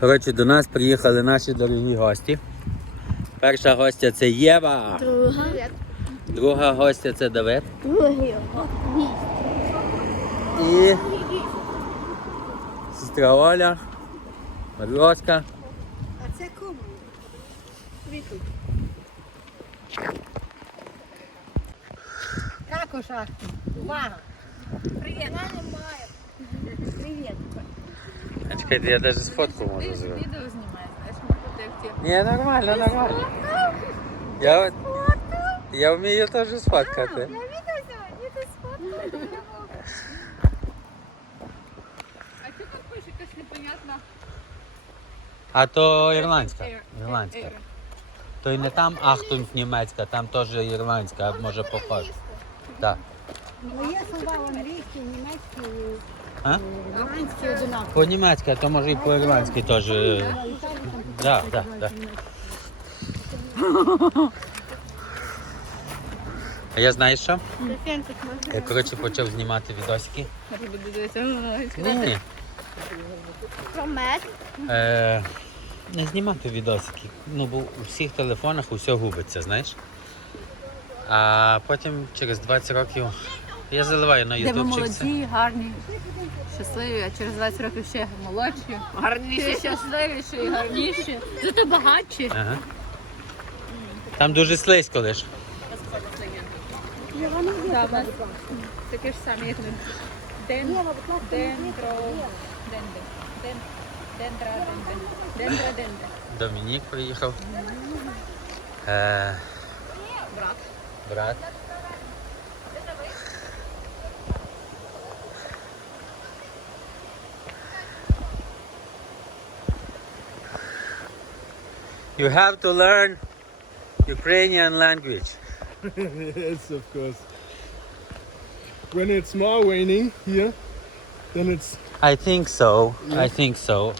Коротше, до нас приїхали наші дорогі гості. Перша гостя це Єва, Друга. друга гостя це Давид. Другий. І сестра Оля, Мадлоська. А це кому? Віку. Какоша. Увага. Привіт. Вона немає. Чекайте, я навіть сфотку можу Ти ж зробити. відео знімаєш, знаєш, може ти. Ні, нормально, нормально. Я, от- я вмію теж сфоткати. Я відео сьогодні, ти сфоткала. А ти тут пишеш якась непонятна. А то ірландська. Ейр. Ірландська. Ейр. То й не там Ахтунг німецька, там теж ірландська, може похоже. Так. Ну, слова англійські, німецькі, А? голландські одинакові. По німецька, то може і по ірландськи теж. Так, так, так. А я знаєш що? Я коротше почав знімати відосики. Ні. Е, не знімати відосики. Ну, бо у всіх телефонах усе губиться, знаєш. А потім через 20 років я заливаю на Де ви ютубчик. молоді, гарні, щасливі, а через 20 років ще молодші. Гарніші. щасливіші і гарніші. Зато багатші. Ага. Там дуже слизько лиш. В нас такі ж самі, як ми. Ден, дендро, денде. Ден, дендра, денде. Дендра, денде. Домінік приїхав. Е, Брат. брат. You have to learn Ukrainian language. yes, of course. When it's more raining here, then it's I think so. I think so.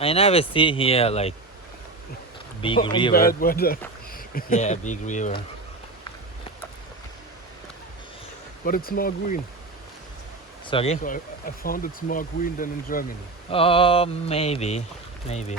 I never see here like big river. bad weather. Yeah, big river. But it's more green. Sorry? So I, I found it's more green than in Germany. Oh, maybe, maybe.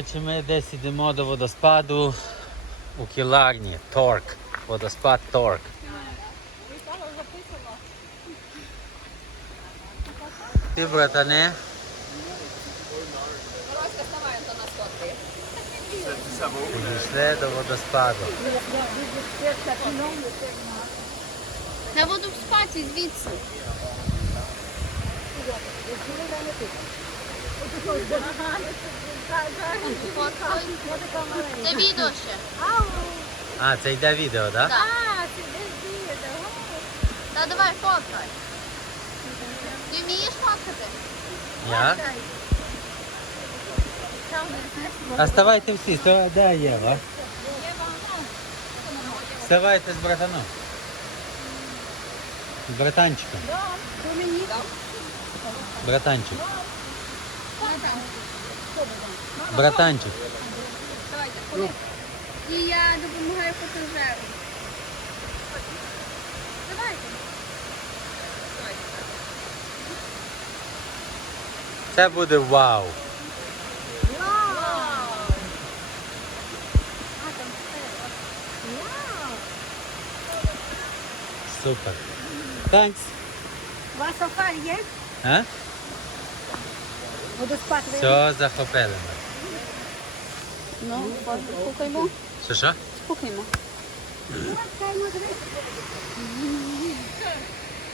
Коротше, ми десь йдемо до водоспаду у Кіларні, Торк. Водоспад Торк. Ти, братане? Підійшли до водоспаду. Буду спати звідси. Це відео ще. А, це йде відео, так? Так. це йде Да? Та давай фоткай. Ти вмієш фоткати? Я? А ставайте всі, то де Єва? Вставайте з братаном. З братанчиком. Братанчик. Братанчик. І я допомагаю фотожеру. Це буде вау. Супер. Thanks. У вас сафар є? А? Водоспад? Все захопили ми. Ну, спукаймо. Що що? Спукаймо.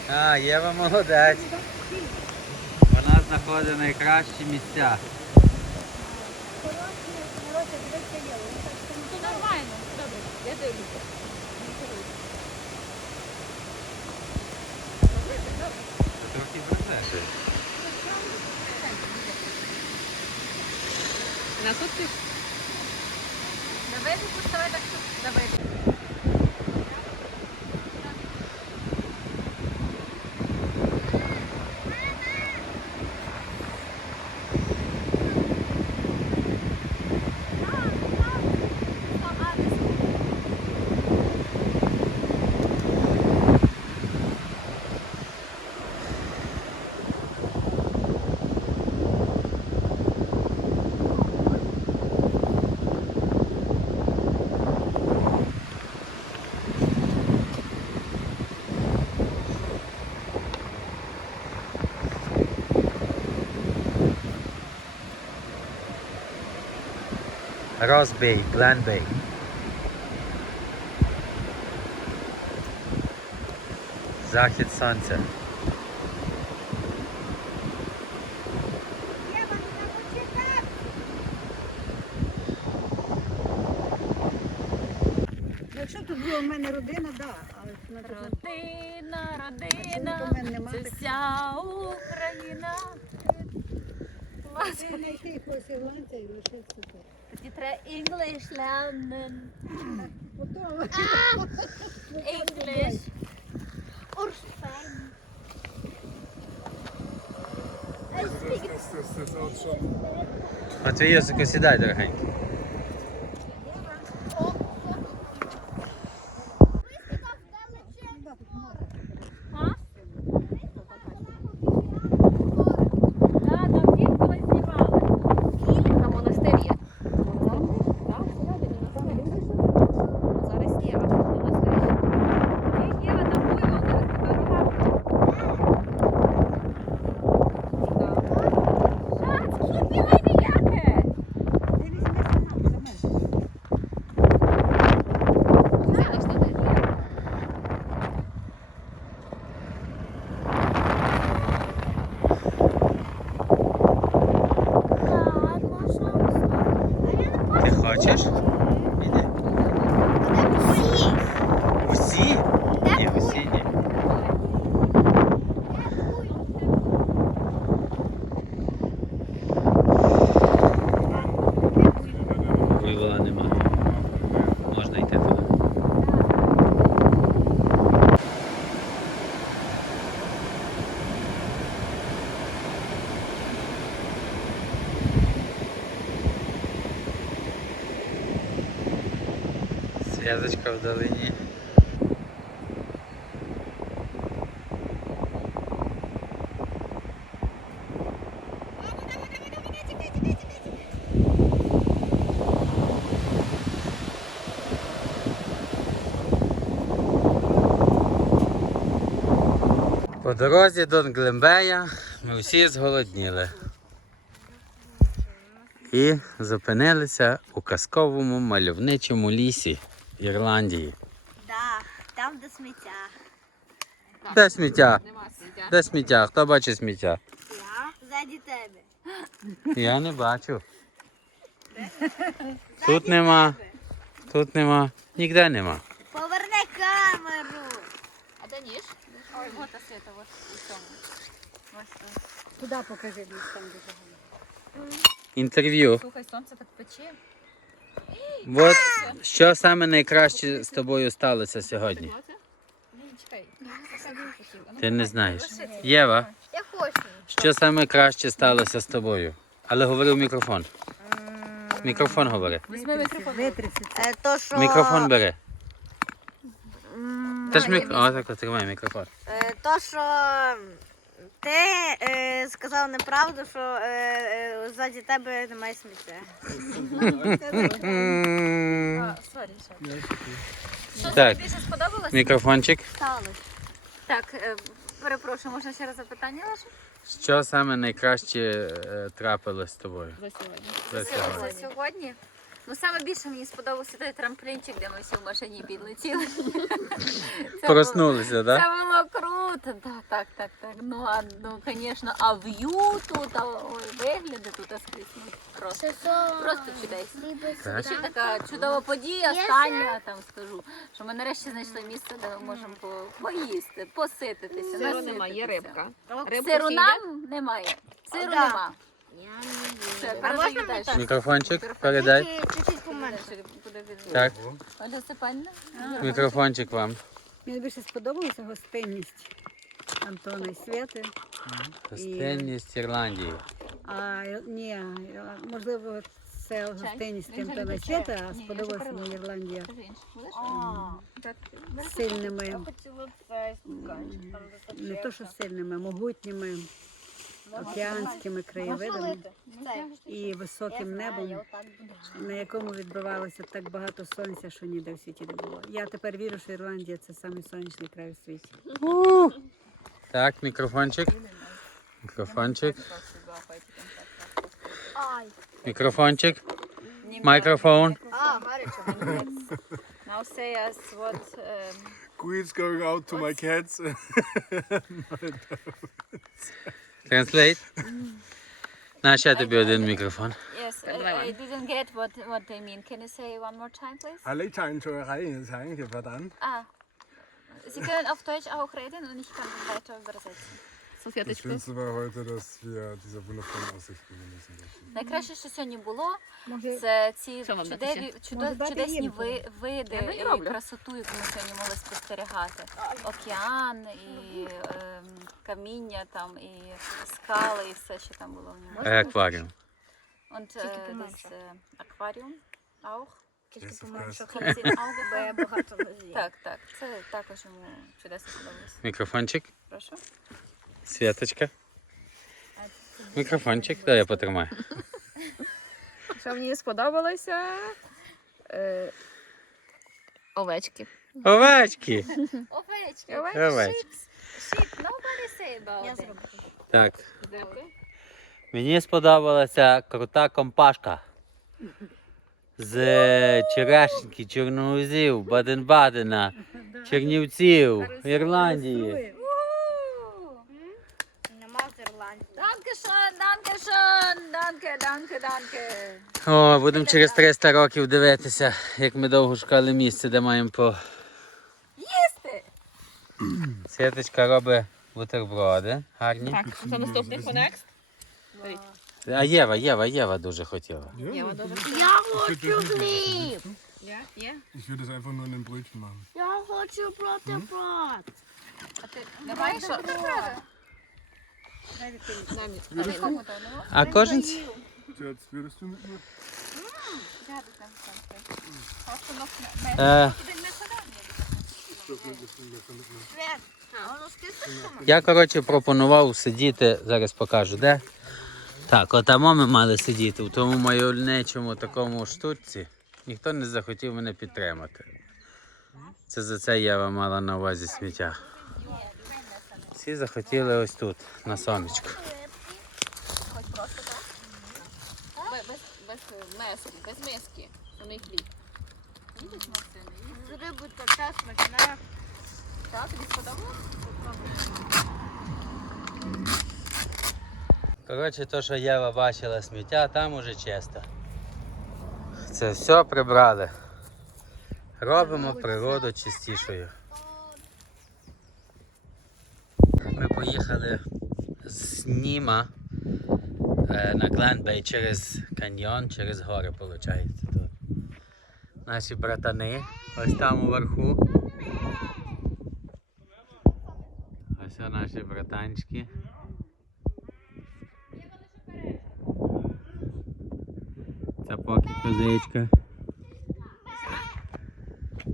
А, Єва молодець. Вона знаходить найкращі місця. Нормально. Добре, я дивлюся. Трохи бреше. На сутки. Давай, поставай так, давай. Розбей, Гленбей. Захід сонця. Якщо тут була в мене родина, так. Да, Родина, Чоловіка в мене нема, так- вся Україна. Знайти якогось ірландця і лишитися тут. Тоді треба English lernen. Готово. English. Das, das, das auch schon. Матвій Йосико, сідай, дорогенький. Да, там фільм колись знімали. На монастирі. Зараз Єва там монастирі. Єва там буйвол, зараз фотографував. Шанс, що бігай ніяке? Ти візьми сама, за мене. Взяла штани? Ти хочеш? Іди. Всі? Ні, всі ні. Буйвола нема. Можна йти туди. Зв'язочка в долині. По дорозі до Глембея ми всі зголодніли. І зупинилися у казковому мальовничому лісі Ірландії. Да, там де сміття. Де сміття? Нема сміття. Де сміття? Хто бачить сміття? Я ззаді тебе. Я не бачу. Тут нема. Тут нема. Ніде нема. Поверни камеру. А де ніж? Ой, вот освіта, ось у цьому. Ось тут. Туди покажи, десь там дуже гарно. Інтерв'ю. Слухай, сонце так пече. От що саме найкраще з тобою сталося сьогодні? Ти не знаєш. Єва, Я хочу. що саме краще сталося з тобою? Але говори в мікрофон. Мікрофон говори. Е, то, що... Мікрофон бери. Та ж мік... О, так, тримай мікрофон. е, То, що ти е, сказав неправду, що е, е, ззаді тебе немає сміття. Сорі, що. Що Так. тобі більше сподобалось? Мікрофончик. Сталося. Так, е, перепрошую, можна ще раз запитання ваше? Що саме найкраще е, трапилось з тобою? За сьогодні. За сьогодні. За сьогодні? Ну, саме більше мені сподобався той трамплінчик, де ми всі в машині підлетіли. Це було- Проснулися, Це було круто, так, так, так, так. Ну, а, ну, звісно, а в'ю тут, а ой, вигляди тут а скрізь. Ну, просто, просто чудесно. Так. Ще така чудова подія, остання, там скажу, що ми нарешті знайшли місце, де ми можемо по- поїсти, посититися. Сиру немає, є рибка. Рибку Сиру нам немає. Сиру Да. нема. Все, передай далі. Мікрофончик передай. Чуть-чуть поменше. Так, Оля Степанівна? мікрофончик вам. Мені більше сподобалася гостинність Антона і Святи. Гостинність Ірландії. А ні, можливо, це гостинність Антона і. Свята, а сподобалася мені Ірландія сильними, не то що сильними, могутніми, океанськими краєвидами і високим небом, на якому відбивалося так багато сонця, що ніде в світі не було. Я тепер вірю, що Ірландія це самий сонячний край у світі. Так, мікрофончик. Мікрофончик. Мікрофончик. Microphone. А. Now say us what um, Greetings going out to my cats. Translate. Mm. Now shut the building microphone. Yes, I, I didn't get what, what they mean. Can you say one more time, please? Alle Teilentoreien ist eingefordert. Ah, Sie können auf Deutsch auch reden und ich kann weiter übersetzen. Dürfen. Найкраще, що сьогодні було, це ці чудові, чудо, чудесні ви, види і красоту, яку ми сьогодні могли спостерігати. Океан, і ем, каміння там, і скали, і все, що там було в ньому. Акваріум. Und äh, das äh, Aquarium auch. Тільки Yes, of course. бо я багато не з'їм. Так, так, це також йому чудесно подобалося. Мікрофончик. Прошу. Світочка. Мікрофончик. Дай я потримаю. Що мені сподобалося? Е, овечки. Овечки. Овечки. Овечки. Sheep, nobody say about Я them. зроблю. Так. Мені сподобалася крута компашка. З Черешеньки, Чорноузів, Баден-Бадена, Чернівців, Ірландії. Нема з Ірландії. Danke schön, danke danke, danke, danke. О, будемо через 300 років дивитися, як ми довго шукали місце, де маємо по. Їсти! Світочка робить бутерброди. Гарні. Так, це наступний по. А Єва, Єва, Єва дуже хотіла. Я Я хочу хліб! Є, є. ich würde es einfach nur in ein Brötchen machen. Я хочу бутерброд. А ти давай що? А кожен. Е, я, коротше, пропонував сидіти, зараз покажу, де. Так, отамо ми мали сидіти, в тому мальовничому такому штуці. Ніхто не захотів мене підтримати. Це за це Єва мала на увазі сміття. Всі захотіли ось тут, на сонечку. Без, без, без миски, без миски. Вони хліб. З рибою така смачна. Так, тобі сподобалось? Коротше, то, що Єва бачила сміття, там уже чисто. Це все прибрали. Робимо природу чистішою. Ми поїхали з Німа е, на Гленбей через каньйон, через гори, виходить. Тут. Наші братани ось там уверху. Ось наші братанчики. Це поки козичка.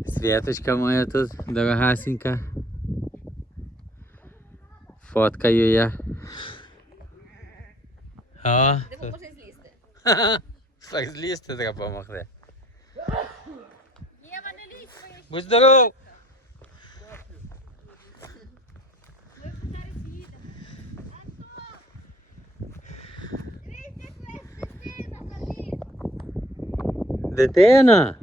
Світочка моя тут, дорогасенька. Фоткаю я. О, тут. Може злізти. так злізти треба допомогти. Будь здоров! Дитина?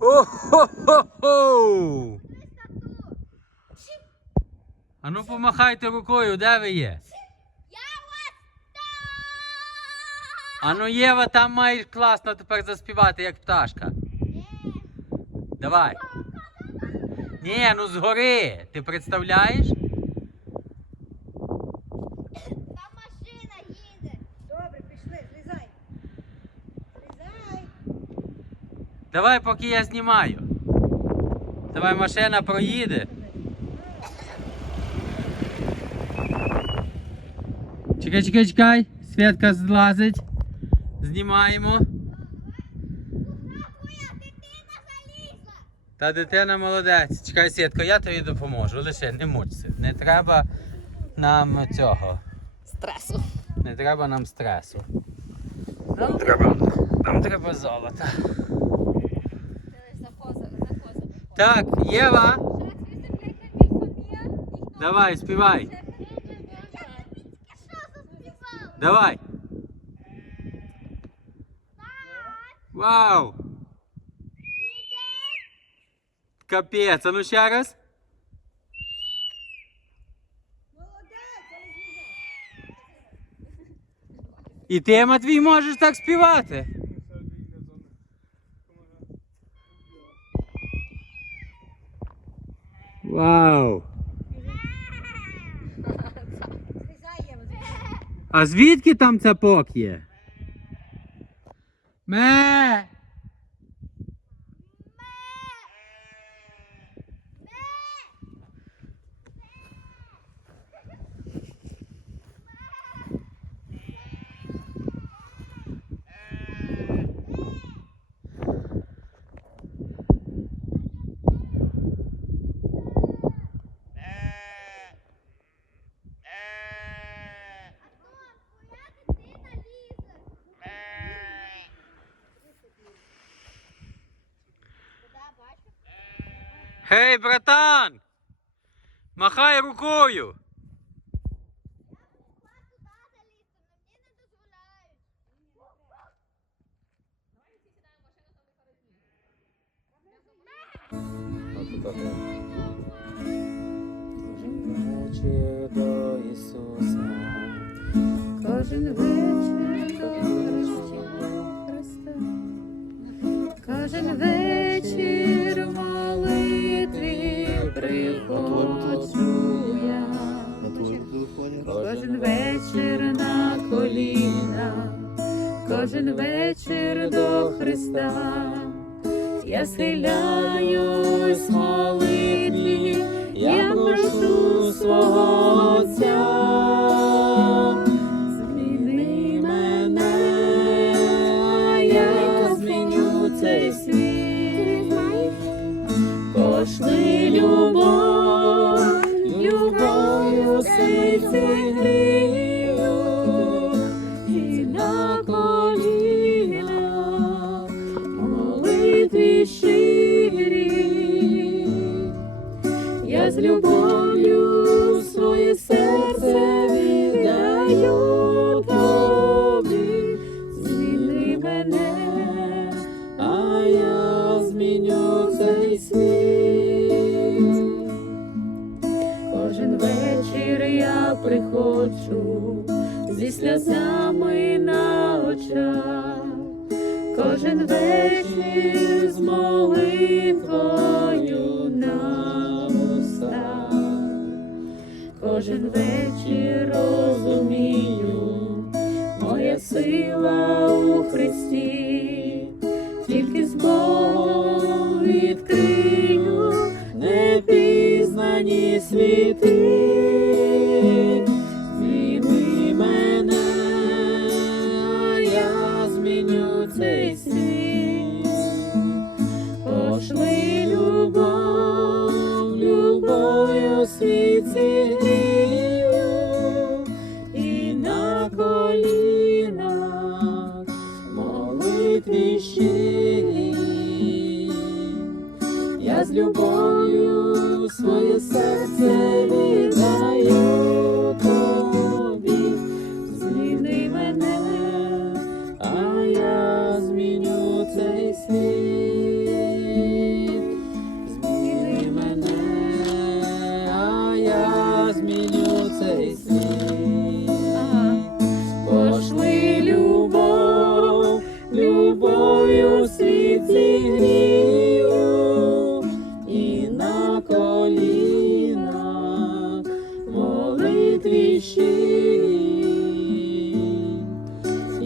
О-хо-хо-хо! А ну помахайте рукою, де ви є? А ну Єва, там маєш класно тепер заспівати, як пташка. Давай. Ні, ну згори. Ти представляєш? Там машина їде. Добре, пішли, злізай. Злізай. Давай, поки я знімаю. Давай машина проїде. Чекай, чекай, чекай. Святка злазить. Знімаємо. Та дитина молодець. Чекай, Святко, я тобі допоможу. Лише не мучся. Не треба нам цього. Стресу. Не треба нам стресу. Нам треба, нам треба золота. Так, Єва. Давай, співай. Давай. Вау! Капець, а ну ще раз. І ти, Матвій, можеш так співати. Вау! А звідки там цапок є? Ме! Гей, братан! Махай рукою! Вечір до Ісуса. Кожен вечір до Христа. Кожен вечір в приходжу. Кожен вечір на коліна, кожен вечір до Христа. Я схиляюсь молитві, я прошу свого Кожен вечір я приходжу зі сльозами на очах. Кожен вечір з молитвою на устах. Кожен вечір розумію, моя сила у Христі, тільки з Богом відкрию непізнані світи.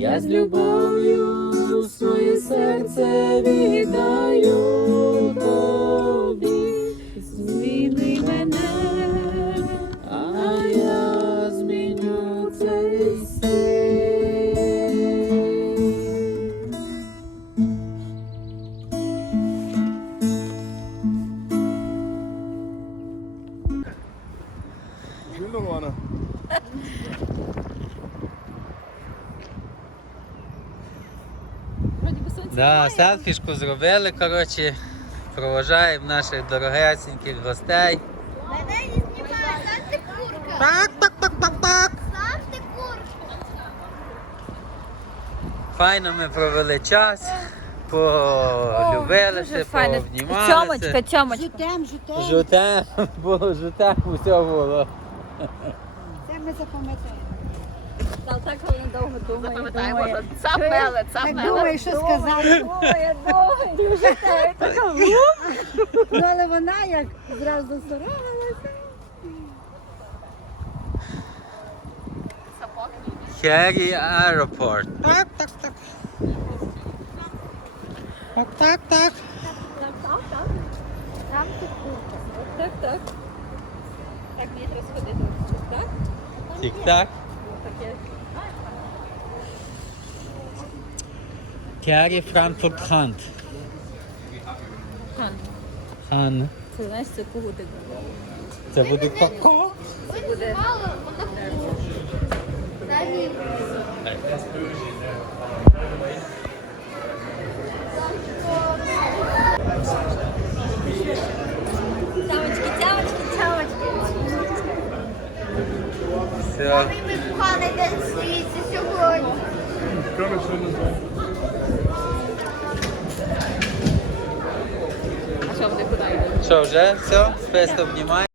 Я з любов'ю своє серце віддаю Да, зробили, коротше, проважаємо наших дорогесеньких гостей. Мене не знімає, ставте курка. Так, так, так, так, так. Файно ми провели час. полюбилися, пообнімалися. Тьомочка, тьомочка. Жутем, жутем. Жутем, було жутем, усе було. Це ми запам'ятаємо. Так вона довго думає. Запам'ятаємо, думає. що цапеле, Так цапеле. думаю, що сказати. Думає, думає, жутем. Така, Ну, але вона як зразу соромилася. Сапог. Хері аеропорт. Так, так, так. Так, так, так. Так, так. Так, мені треба сходити. Так? Тік-так. Таке. Кері Франкфурт Хант. Хан. Хан. Це знаєш, це когутик. Це буде коко. Це буде Тямочки, тямочки, тямочки. Все. Ми поганий день світі сьогодні. Що вони куди йдуть? Що, вже? Все? Спест обнімає?